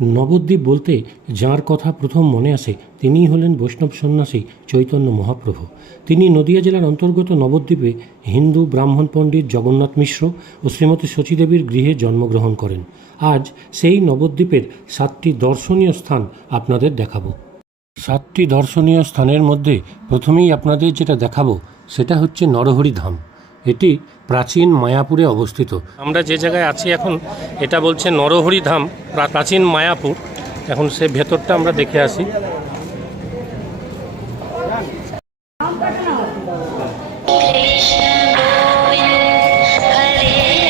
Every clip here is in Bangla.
নবদ্বীপ বলতে যাঁর কথা প্রথম মনে আসে তিনিই হলেন বৈষ্ণব সন্ন্যাসী চৈতন্য মহাপ্রভু। তিনি নদিয়া জেলার অন্তর্গত নবদ্বীপে হিন্দু ব্রাহ্মণ পণ্ডিত জগন্নাথ মিশ্র ও শ্রীমতী শচীদেবীর গৃহে জন্মগ্রহণ করেন। আজ সেই নবদ্বীপের 7টি দর্শনীয় স্থান আপনাদের দেখাবো। 7টি দর্শনীয় স্থানের মধ্যে প্রথমেই আপনাদের যেটা দেখাবো সেটা হচ্ছে নরহরি ধাম। এটি প্রাচীন মায়াপুরে অবস্থিত। আমরা যে জায়গায় আছি এখন এটা বলছে নরহরি ধাম, প্রাচীন মায়াপুর। এখন সে ভেতরটা আমরা দেখে আসি।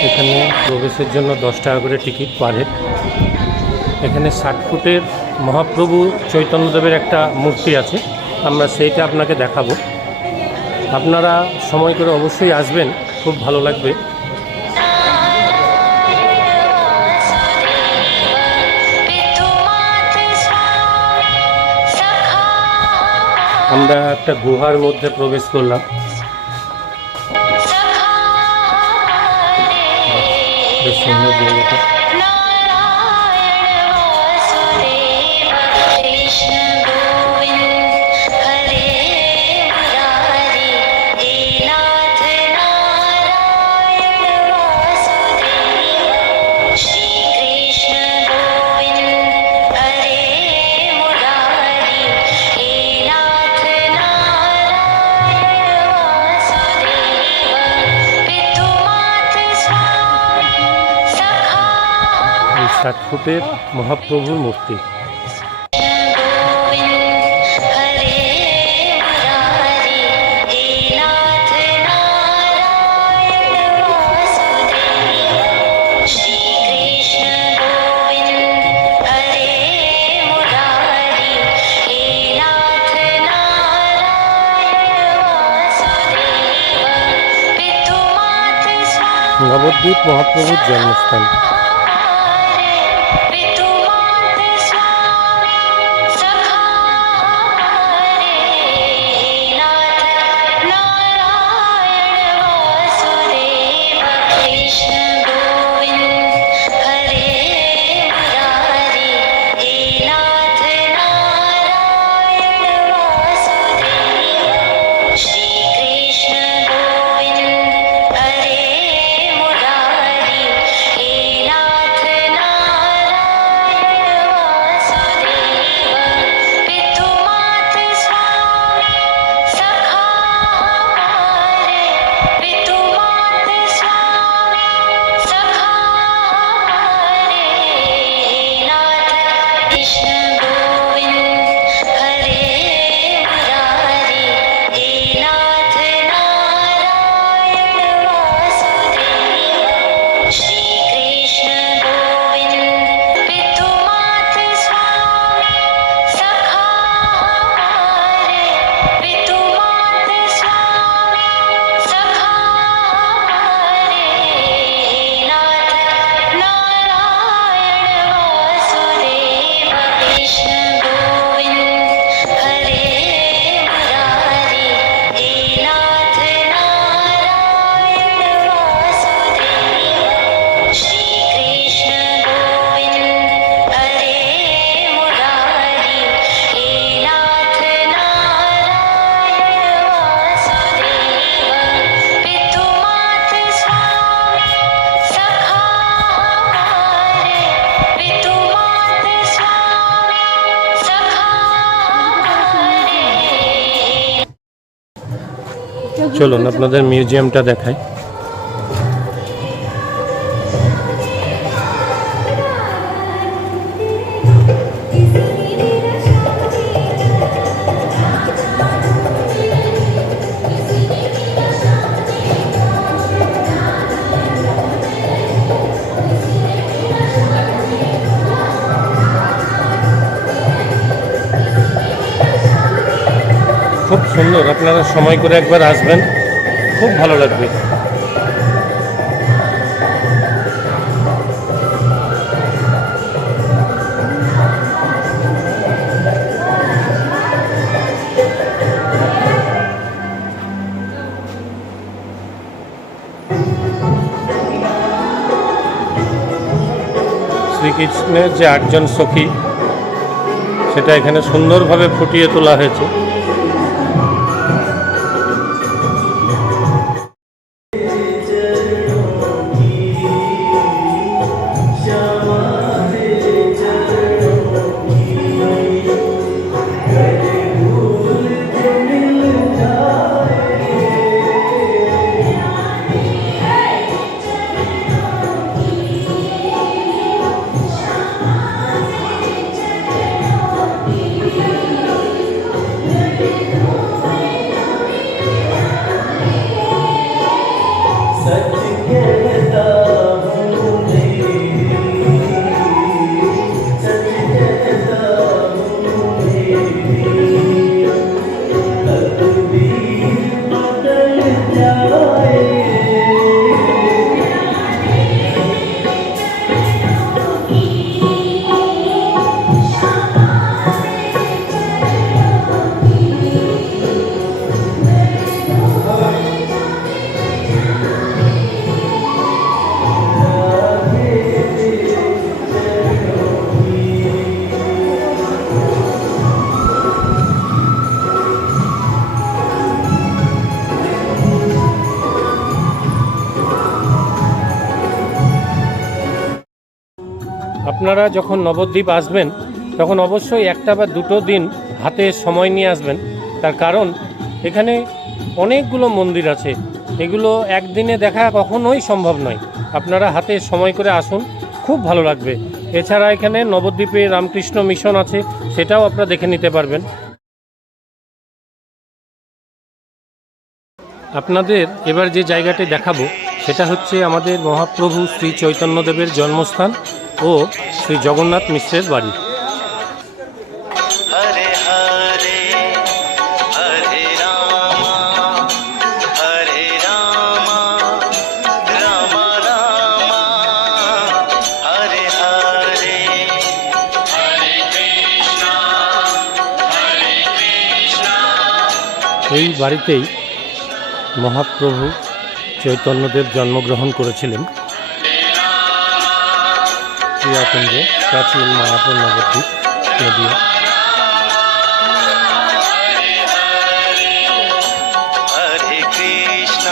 এখানে প্রবেশের জন্য 10 টাকা করে টিকিট পার হেড। এখানে 60 ফুটের মহাপ্রভু চৈতন্যদেবের একটা মূর্তি আছে, আমরা সেইটা আপনাকে দেখাবো। আপনারা সময় করে অবশ্যই আসবেন, খুব ভালো লাগবে। আমরা একটা গুহার মধ্যে প্রবেশ করলাম। বেশ সুন্দর জায়গাটা। এই 60 ফুটের মহাপ্রভুর মূর্তি। নবদ্বীপ মহাপ্রভুর জন্মস্থান। চলুন আপনাদের মিউজিয়ামটা দেখাই। খুব সুন্দর, আপনারা সময় করে একবার আসবেন, খুব ভালো লাগবে। শ্রীকৃষ্ণের যে 8জন সখী সেটা এখানে সুন্দরভাবে ফুটিয়ে তোলা হয়েছে। আপনারা যখন নবদ্বীপ আসবেন তখন অবশ্যই একটা বা দুটো দিন হাতে সময় নিয়ে আসবেন। তার কারণ এখানে অনেকগুলো মন্দির আছে, এগুলো একদিনে দেখা কখনোই সম্ভব নয়। আপনারা হাতে সময় করে আসুন, খুব ভালো লাগবে। এছাড়া এখানে নবদ্বীপে রামকৃষ্ণ মিশন আছে, সেটাও আপনারা দেখে নিতে পারবেন। আপনাদের এবার যে জায়গাটি দেখাবো সেটা হচ্ছে আমাদের মহাপ্রভু শ্রী চৈতন্যদেবের জন্মস্থান ও শ্রী জগন্নাথ মিশ্রের বাড়ি। হরে হরে হরে রামা হরে রামা রামা রামা হরে হরে হরে কৃষ্ণ হরে কৃষ্ণ। এই বাড়িতেই মহাপ্রভু চৈতন্যদেব জন্মগ্রহণ করেছিলেন। ক্রিয়াকুঞ্জে, প্রাচীন মায়াপুর নবদ্বীপ, নদিয়া। হরে কৃষ্ণ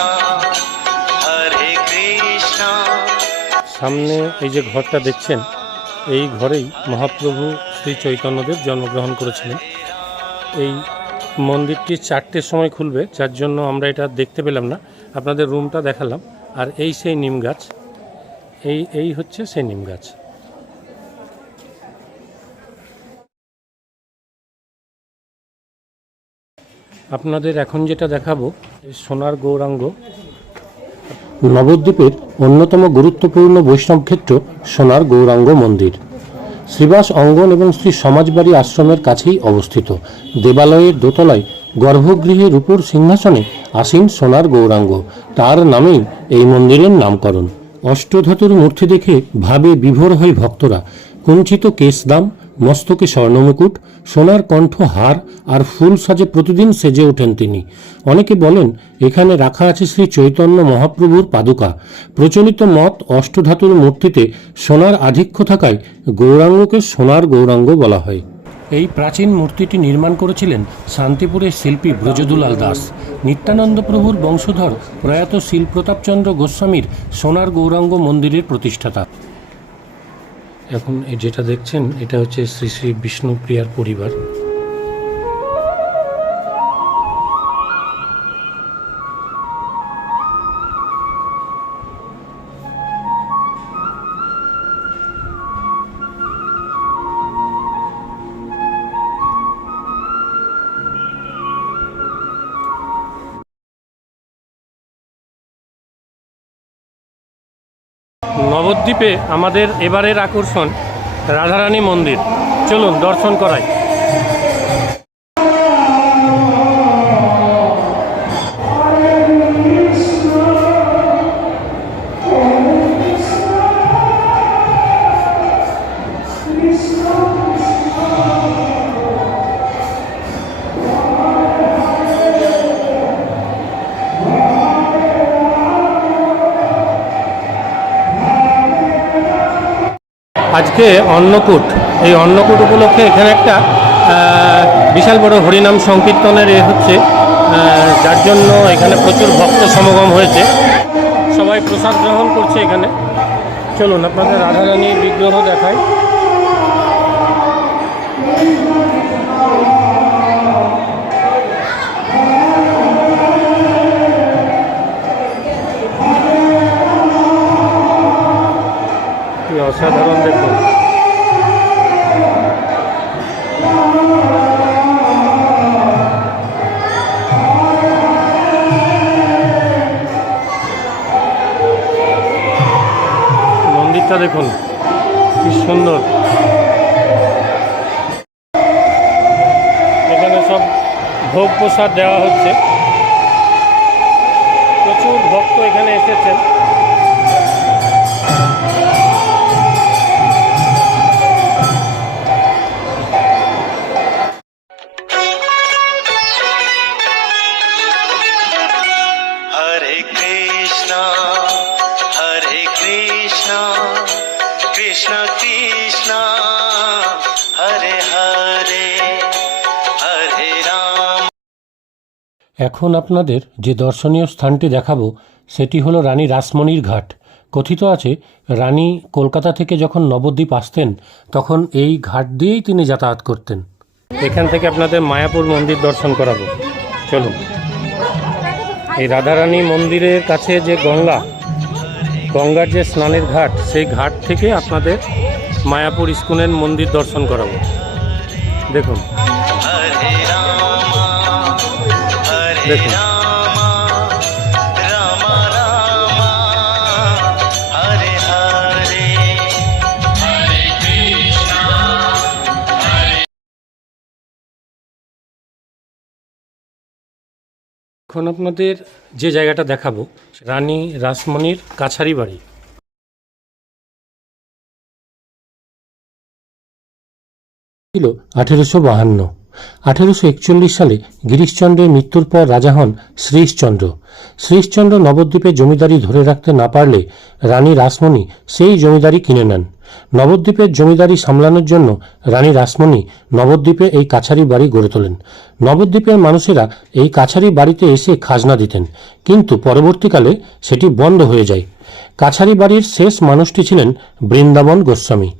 হরে কৃষ্ণ। সামনে এই যে ঘরটা দেখছেন, এই ঘরেই মহাপ্রভু শ্রী চৈতন্যদেব জন্মগ্রহণ করেছিলেন। এই মন্দিরটি 4টের সময় খুলবে, যার জন্য আমরা এটা দেখতে পেলাম না। আপনাদের রুমটা দেখালাম। আর এই সেই নিম গাছ, এই হচ্ছে সেই নিম গাছ। আপনাদের এখন যেটা দেখাবো সোনার গৌরাঙ্গ। নবদ্বীপের অন্যতম গুরুত্বপূর্ণ বৈষ্ণব ক্ষেত্র সোনার গৌরাঙ্গ মন্দির শ্রীবাস অঙ্গন এবং শ্রী সমাজবাড়ি আশ্রমের কাছেই অবস্থিত। দেবালয়ের দোতলায় গর্ভগৃহের উপর সিংহাসনে আসীন সোনার গৌরাঙ্গ, তার নামেই এই মন্দিরের নামকরণ। অষ্টধাতুর মূর্তি দেখে ভাবে বিভোর হয় ভক্তরা। কুঞ্চিত কেশদাম, মস্তকে স্বর্ণমুকুট, সোনার কণ্ঠ হার আর ফুল সাজে প্রতিদিন সেজে ওঠেন তিনি। অনেকে বলেন এখানে রাখা আছে শ্রী চৈতন্য মহাপ্রভুর পাদুকা। প্রচলিত মত, অষ্টধাতুর মূর্তিতে সোনার আধিক্য থাকায় গৌরাঙ্গকে সোনার গৌরাঙ্গ বলা হয়। এই প্রাচীন মূর্তিটি নির্মাণ করেছিলেন শান্তিপুরের শিল্পী ব্রজদুলাল দাস। নিত্যানন্দ প্রভুর বংশধর প্রয়াত শিলপ্রতাপচন্দ্র গোস্বামীর সোনার গৌরাঙ্গ মন্দিরের প্রতিষ্ঠাতা। এখন যেটা দেখছেন এটা হচ্ছে শ্রী শ্রী বিষ্ণুপ্রিয়ার পরিবার। নবদ্বীপে আমাদের এবারের আকর্ষণ রাধারানী মন্দির। চলুন দর্শন করাই। আজকে অন্নকূট, এই অন্নকূট উপলক্ষে এখানে একটা বিশাল বড় হরিনাম সংকীর্তনের হচ্ছে, যার জন্য এখানে প্রচুর ভক্ত সমাগম হয়েছে। সবাই প্রসাদ গ্রহণ করছে এখানে। চলুন আপনাদের রাধারানীর বিগ্রহ দেখাই। কি অসাধারণ দেখুন। মন্দিরটা দেখুন কি সুন্দর। এখানে সব ভোগ প্রসাদ দেওয়া হচ্ছে। প্রচুর ভক্ত এখানে এসেছেন। हरे कृष्णा कृष्ण कृष्ण हरे हरे हरे राम। এখন আপনাদের যে দর্শনীয় স্থানটি দেখাবো সেটি হলো রানী রাসমণির ঘাট। কথিত আছে রানী কলকাতা থেকে যখন নবদ্বীপ আসতেন তখন এই ঘাট দিয়েই তিনি যাতায়াত করতেন। এখান থেকে আপনাদের মায়াপুর মন্দির দর্শন করাবো। চলুন। এই রাধারানী মন্দিরের কাছে যে গঙ্গার যে স্নানের ঘাট, সেই ঘাট থেকে আপনাদের মায়াপুর ইস্কনের মন্দির দর্শন করাবো। দেখুন हरे দেখুন। राम राम राम हरे हरे हरे कृष्णा। এখন আপনাদের যে জায়গাটা দেখাবো রানী রাসমণির কাছারি বাড়ি। ছিল 1852। 1841 সালে গিরিশচন্দ্রের মৃত্যুর পর রাজা হন শ্রীশচন্দ্র। শ্রীশচন্দ্র নবদ্বীপে জমিদারি ধরে রাখতে না পারলে রানী রাসমণি সেই জমিদারি কিনে নেন। নবদ্বীপের জমিদারি সামলানোর জন্য রানী রাসমণি নবদ্বীপে এই কাছারি বাড়ি গড়ে তোলেন। নবদ্বীপের মানুষেরা এই কাছারি বাড়িতে এসে খাজনা দিতেন, কিন্তু পরবর্তীকালে সেটি বন্ধ হয়ে যায়। কাছারি বাড়ির শেষ মানুষটি ছিলেন বৃন্দাবন গোস্বামী।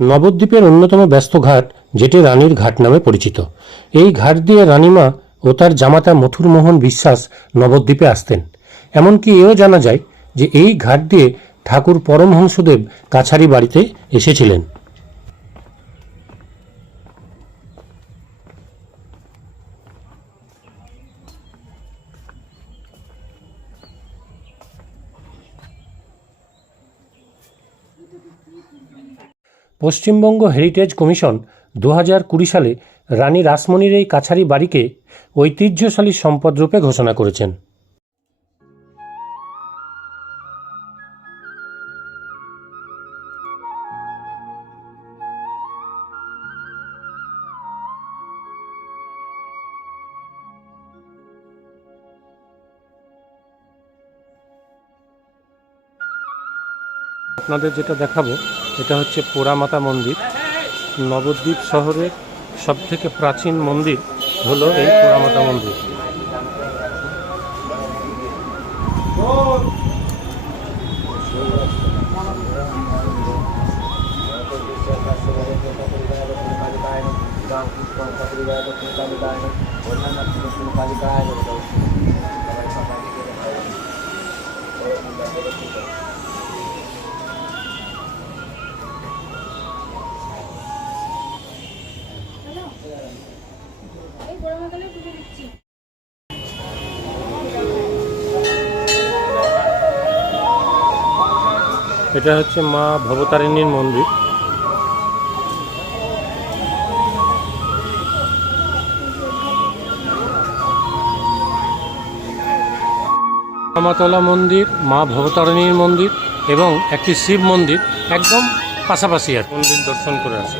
নবদ্বীপের অন্যতম ব্যস্ত ঘাট, যেটি রানীর ঘাট নামে পরিচিত। এই ঘাট দিয়ে রানীমা ও তার জামাতা মথুরমোহন বিশ্বাস নবদ্বীপে আসতেন। এমনকি এও জানা যায় যে এই ঘাট দিয়ে ঠাকুর পরমহংসদেব কাছারি বাড়িতে এসেছিলেন। পশ্চিমবঙ্গ হেরিটেজ কমিশন 2020 সালে রানী রাসমণির এই কাছারি বাড়িকে ঐতিহ্যশালী সম্পদ রূপে ঘোষণা করেছেন। আপনাদের যেটা দেখাবো এটা হচ্ছে পোড়ামাতা মন্দির। নবদ্বীপ শহরের সবথেকে প্রাচীন মন্দির হলো এই পোড়ামাতা মন্দির। এটা হচ্ছে মা ভবতারিণীর মন্দির। রামাতলা মন্দির, মা ভবতারিণীর মন্দির এবং একটি শিব মন্দির একদম পাশাপাশি আর মন্দির দর্শন করে আসি।